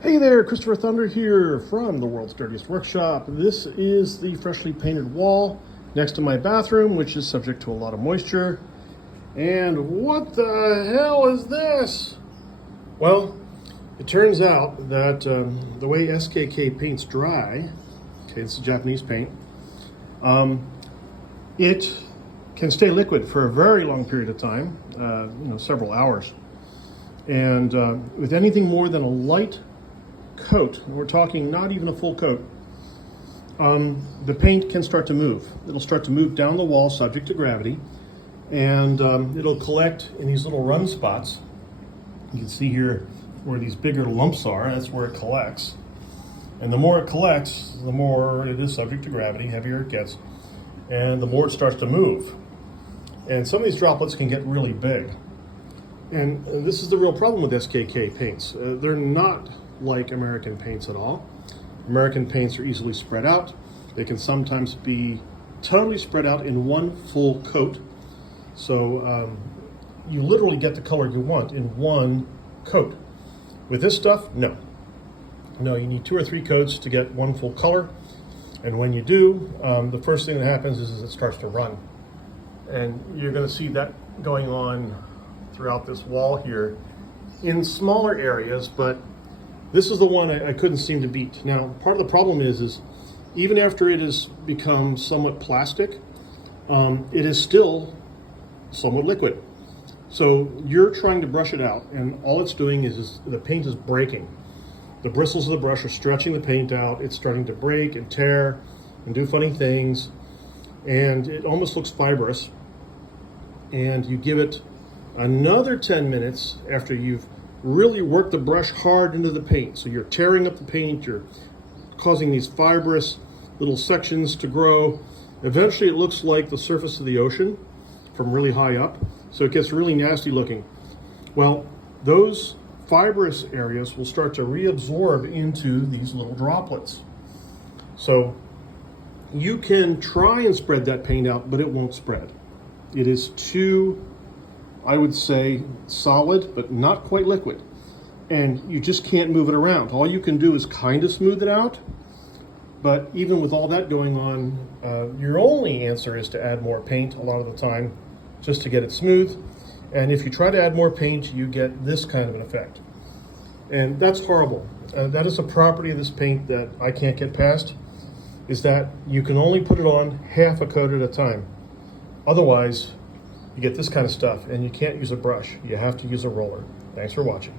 Hey there, Christopher Thunder here from the world's dirtiest workshop. This is the freshly painted wall next to my bathroom, which is subject to a lot of moisture. And what the hell is this? Well, it turns out that the way SKK paints dry, okay, it's a Japanese paint, it can stay liquid for a very long period of time, several hours. And with anything more than a light coat, we're talking not even a full coat, the paint can start to move. It'll start to move down the wall subject to gravity, and it'll collect in these little run spots. You can see here where these bigger lumps are, that's where it collects. And the more it collects, the more it is subject to gravity, heavier it gets, and the more it starts to move. And some of these droplets can get really big. And this is the real problem with SKK paints. They're not like American paints at all. American paints are easily spread out. They can sometimes be totally spread out in one full coat. So you literally get the color you want in one coat. With this stuff, no. No, you need 2 or 3 coats to get one full color. And when you do, the first thing that happens is it starts to run. And you're going to see that going on throughout this wall here in smaller areas, but this is the one I couldn't seem to beat. Now, part of the problem is even after it has become somewhat plastic, it is still somewhat liquid. So you're trying to brush it out, and all it's doing is the paint is breaking. The bristles of the brush are stretching the paint out. It's starting to break and tear and do funny things, and it almost looks fibrous. And you give it another 10 minutes after you've really work the brush hard into the paint. So you're tearing up the paint, you're causing these fibrous little sections to grow. Eventually it looks like the surface of the ocean from really high up. So it gets really nasty looking. Well, those fibrous areas will start to reabsorb into these little droplets. So you can try and spread that paint out, but it won't spread. It is too, I would say, solid, but not quite liquid. And you just can't move it around. All you can do is kind of smooth it out. But even with all that going on, your only answer is to add more paint a lot of the time, just to get it smooth. And if you try to add more paint, you get this kind of an effect. And that's horrible. That is a property of this paint that I can't get past, is that you can only put it on half a coat at a time. Otherwise, you get this kind of stuff, and you can't use a brush. You have to use a roller. Thanks for watching.